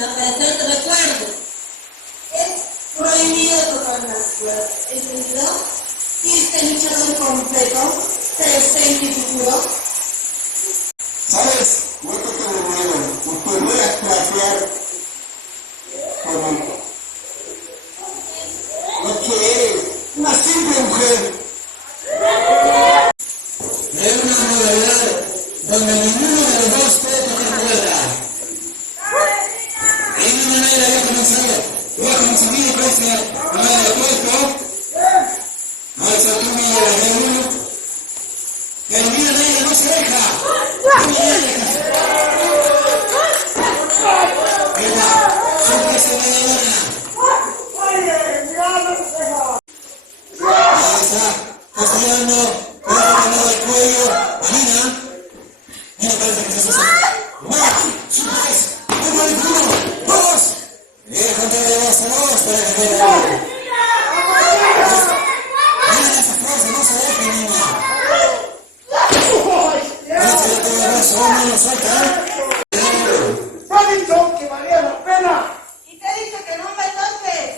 cocina para hacerte recuerdo. Es prohibido tocar las cuerdas, ¿entendido? Fuiste luchador completo, presente y futuro. ¿Sabes? No te tengo miedo, pues voy a trapear con lo que es una simple mujer. Es una modalidad donde ninguno de los dos puede tocar cuerda. De una manera ya comenzado con ese manera de cuerpo. A esa turma de uno. Pero mira, ella no se deja. No se deja. Sorpresa ganadora. Ahí está. Castellano. Con el ganado del cuello. Anina. Mira, parece que se hace. ¡Sorpresa! ¡1, 2! Y el conteo de 2 a 2 para que quede. Mira esa fuerza, no se deja, niña. No lo suelta, ¡Me ha dicho que valía la pena! Y te he dicho que no me toques.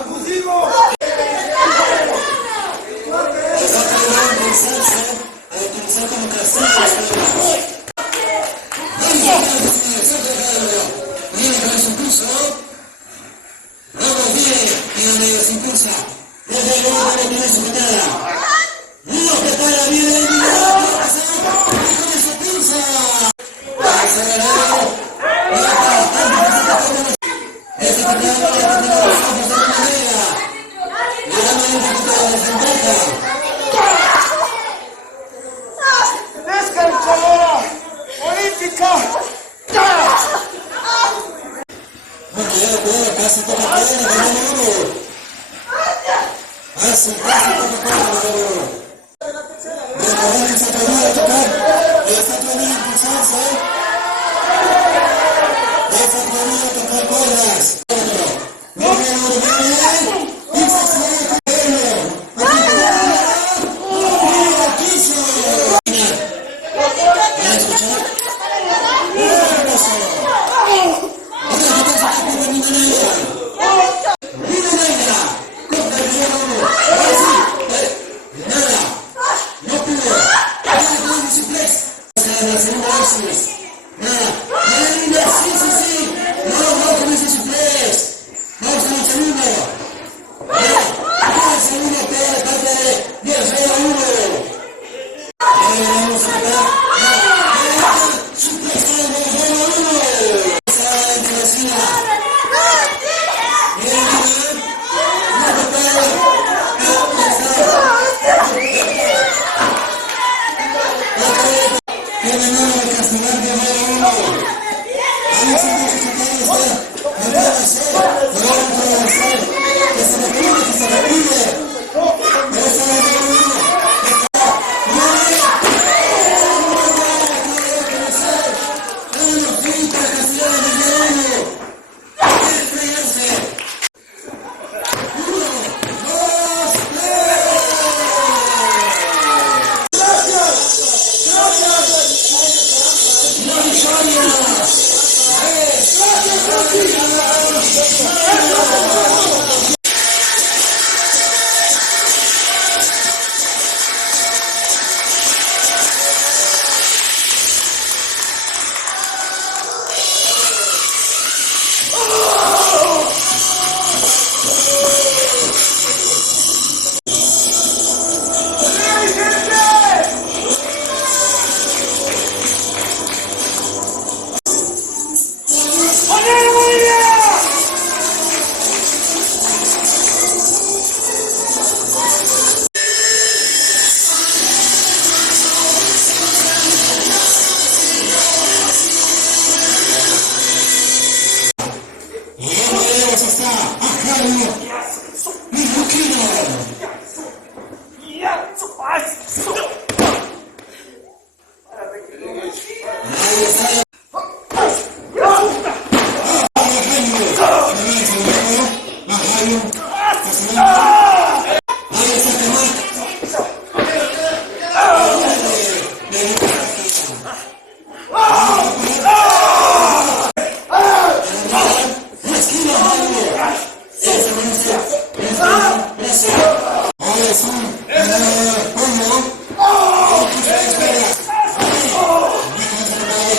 ¡Abusivo! a utilizar como castillo. Viene con su impulso. Luego viene y donde se impulsa. Desde luego tiene su patada. ¡No, que para viene el video! ¡Con su impulsa! ¡Acelerado! Esta patada le ha tenido los ojos de la manera. Le da un poquito de desventaja. ¡Descansadora! ¡Política! Cuidado, casi toca cadena, ganó uno. Casi toca cadena, ganó uno. Recordar se podría tocar. Esta podría impulsarse. Esta podría tocar cuerdas. No quiero ver. Impulsa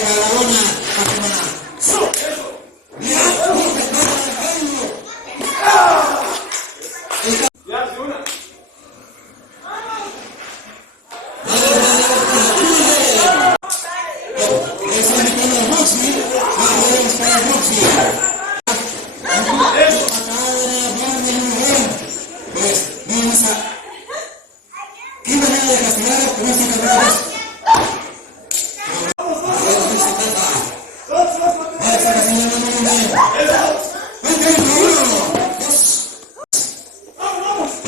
la lona, Fatima. Bien, Ya hace una. ¿Qué manera de castigar con esta carrera? Esta castigar no muy bien.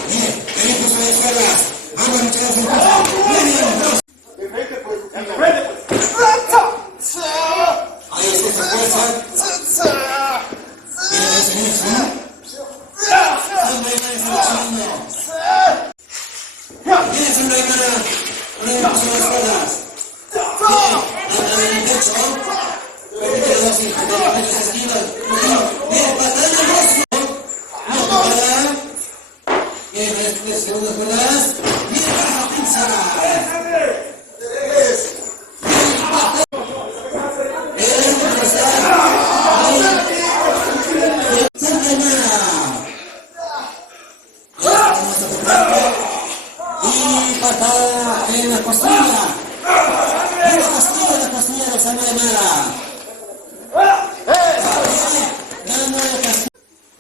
Bien, peritos a la izquierda. Vamos, muchachos, en casa. Bien, dos. De frente, pues. Ahí está esa fuerza. Bien, ese mismo. Sandra Aymara está luchando. Bien, Sandra Aymara. Una de las espaldas. Bien, el pecho. Permite dos y pecho esquinas. Bien, patada en el rostro. No, patada. Bien, 3 segundos más. Bien, baja, pulsa. Patada en la costilla. En la costilla de Sandra Aymara. Gana la costilla.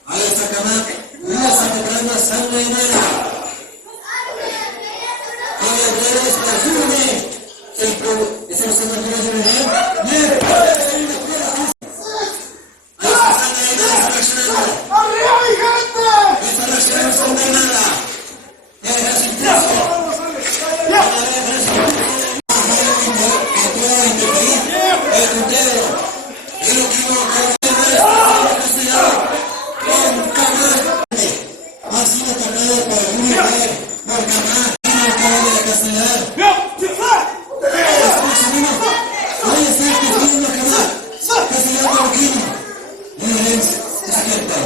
Ahí está Kamak. La está tocando Sandra Aymara. Ahí el dedo es para Jurme. Estamos en la primera Jurme. Bien. Ahí está Sandra Aymara. Está reaccionando. ¡Arriba, mi gente! Está reaccionando Sandra Aymara. Ya deja sin peso. Ha sido atacado por un mujer, por Kamak, y no acaba de castigar. Ahí está castigando a Kamak, castigando a Luquino. Muy bien, izquierda.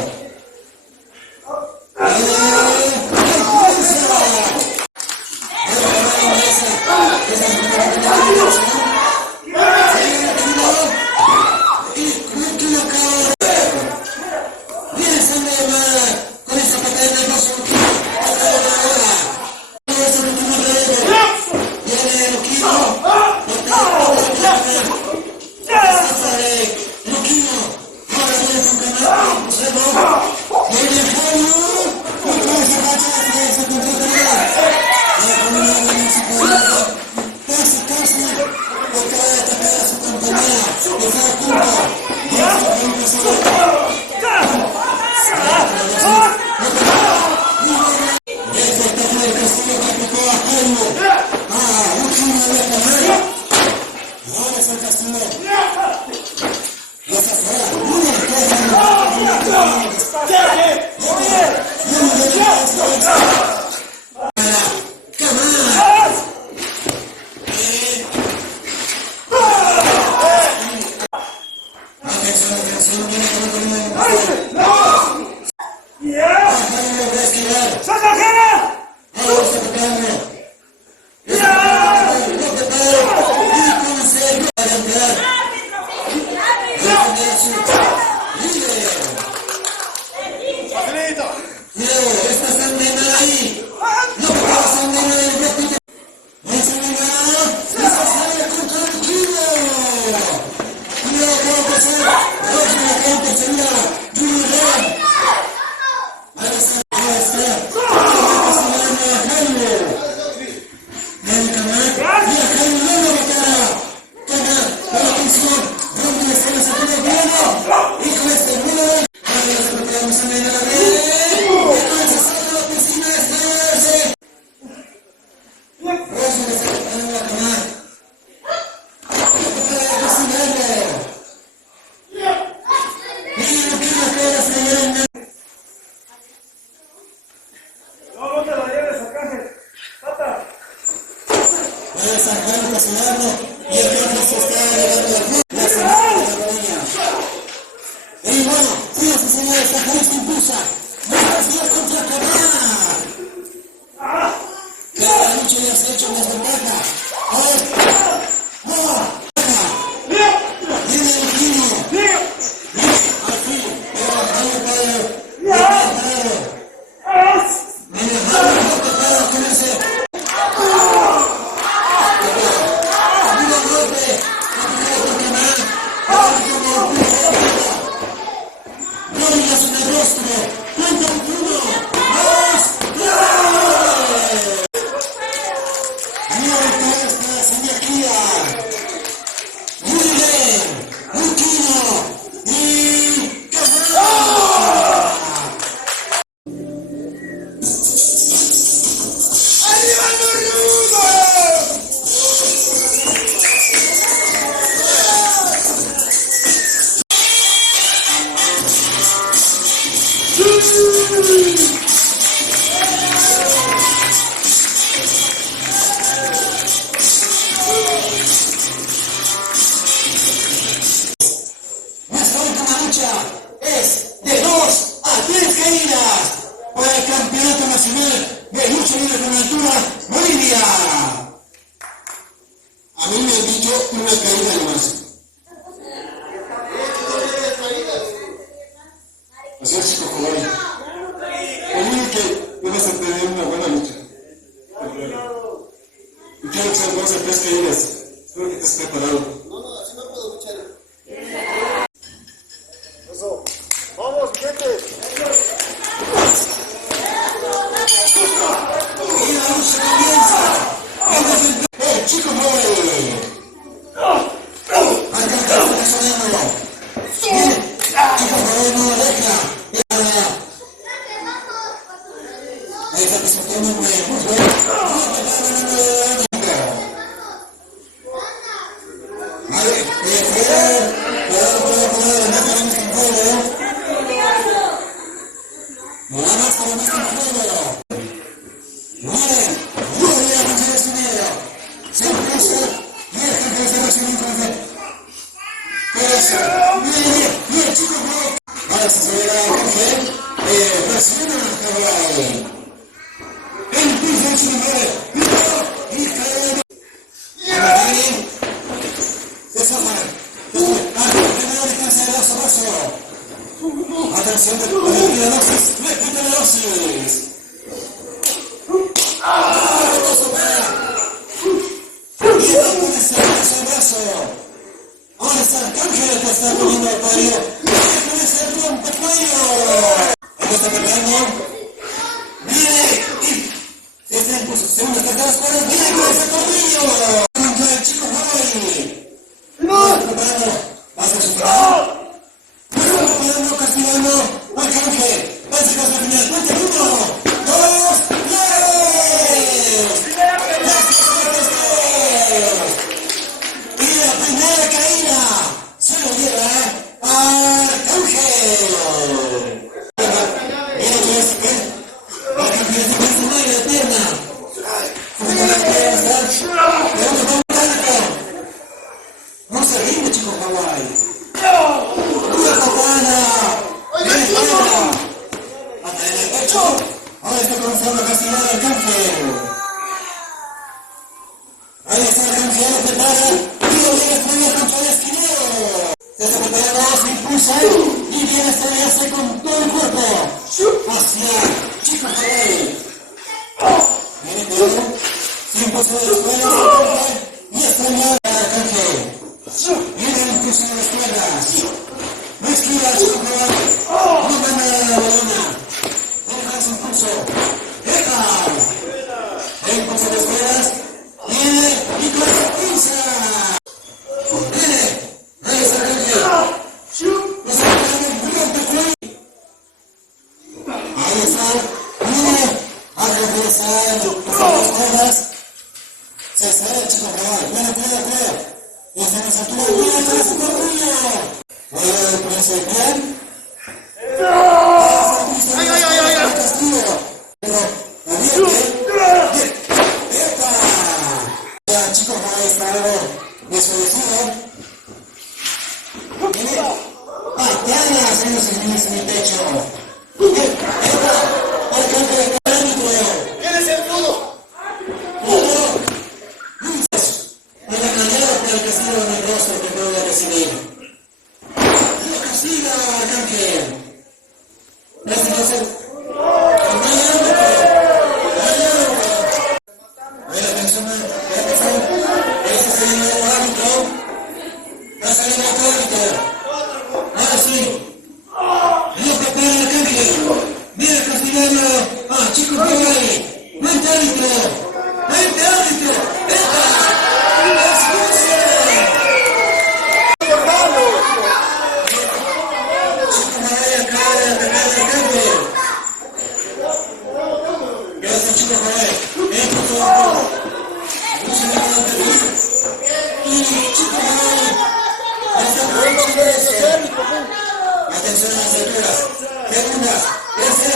Mucho ya se ha hecho más ventaja. ¡Oh! ¡Oh! Nuestra última lucha es de 2 a 3 caídas para el Campeonato Nacional de Lucha Libre con Altura, Bolivia. A mí me han dicho una caída nomás. Así es, chicos, como el único que vas a tener una buena lucha. Y quiero que sean 2 a 3 caídas. Espero que estés preparado. No, así no puedo luchar. Eso. Vamos, gente. Y la lucha comienza. ¡Eh, chicos, voy! Acá está sonando. Bien, chicos, no deja. Ahí está presentando muy bien. Atención, repite la dosis. ¡No supera! Y va con ese brazo. Ahora es Arcángel que está poniendo el cuello. ¡Viene con ese rompecuello! Esto está pegando. ¡Viene! Y está en segundas, terceras, cuartas. ¡Viene con ese tornillo! ¡Contra el chico Hawaii! ¡No! ¡Va a ser superado! ¡No! ¡Castigando! ¡Arcángel! ¡Pasa hasta la final! ¡Cuenta! ¡1! ¡2! ¡3! Y la primera caída se lo diera a Arcángel. Mira, pues, Arcángel se pasa mal la pierna. Como la pierna está. Pero no va a un no se rinde, chico Hawaii. ¡Una patada! ¡Bien fuera! ¡Hasta en el pecho! Ahora está comenzando a castigar a Arcángel. Ahí está Arcángel, lo prepara. Y lo viene a estrellar contra el esquinero. Se está preparando, se impulsa y viene a estrellarse con todo el cuerpo. Hacia Chico Hawaii. Viene cuidado. Se impulsa de las cuerdas Arcángel y estrella a Arcángel. Viene el impulso de las cuerdas. No esquiva Chico Hawaii. No gana la balona. No deja su impulso. ¡Deja! El impulso de las cuerdas. Viene y con esa pinza. Viene. Ahí está Arcángel. Lo está pegando un rompecuello. Ahí está. Viene. Arcángel está en las cuerdas. Se está el Chico Hawaii. Cuidado. Y está en esa altura. Viene con ese tornillo. Puede ponerse de pie. ¡Ay! Castigo. Pero abierto. ¡Epa! Ya Chico Hawaii está algo desfallecido. Viene pateada haciéndose en el pecho. ¡Epa! Arcángel de carámico. ¿Quién es el rudo? Me la cambiado por el castigo en el rostro que no voy a recibir. ¡Lo castiga, Arcángel! Este no es el... Atención, este es el nuevo árbitro. Está saliendo el árbitro. Ahora sí. Lo prepara Arcángel. Viene castigando a Chico Hawaii. ¡Vente, árbitro! ¡Vente, árbitro! ¡Venga! Atención a las alturas. Segundas, terceras.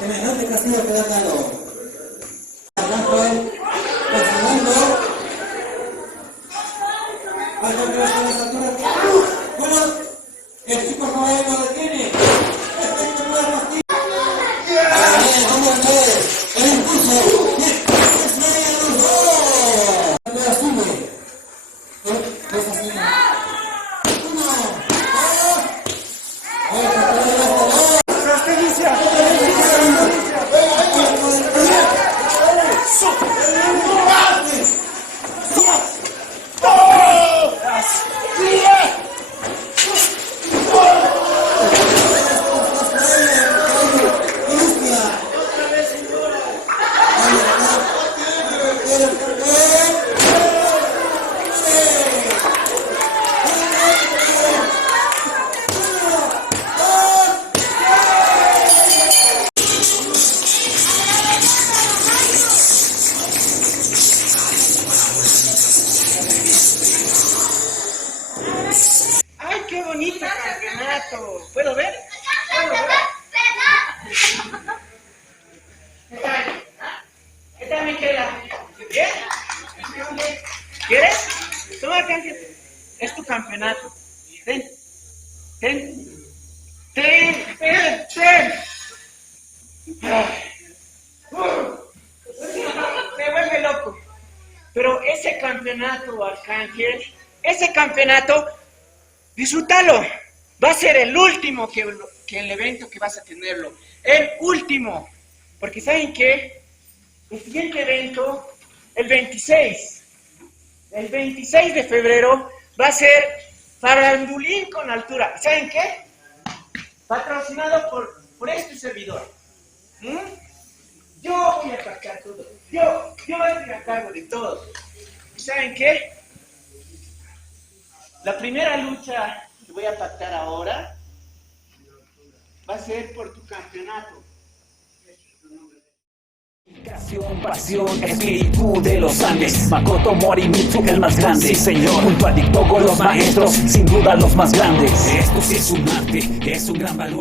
semejante castigo te da calor. Rafael, continuando. Al campeón de las alturas. ¿Cómo? El chico Rafael no lo tiene. Espectacular castigo. Vamos a ver. El impulso. ¡Es media los dos! La sube. ¿Qué así? ¡Ay, qué bonito campeonato! ¿Puedo ver? ¿Puedo ver? ¿Qué tal? ¿Qué tal, Miquela? ¿Bien? ¿Quieres? Toma, Cángel. Es tu campeonato. Ten. Ten. Ten. Ten. Ten. Me vuelve loco. Pero ese campeonato, Arcángel, ese campeonato, disfrútalo. Va a ser el último que el evento que vas a tenerlo. El último. Porque ¿saben qué? El siguiente evento, el 26 de febrero, va a ser Farandulín con altura. ¿Saben qué? Patrocinado por este servidor. Yo voy a sacar todo. Yo voy a estar a cargo de todo. ¿Y saben qué? La primera lucha que voy a pactar ahora va a ser por tu campeonato. Pasión, espíritu de los Andes. Makoto Morimitsu, el más grande. Sí, señor, junto a Dictogo, los maestros, sin duda los más grandes. Esto sí es un arte, es un gran valor.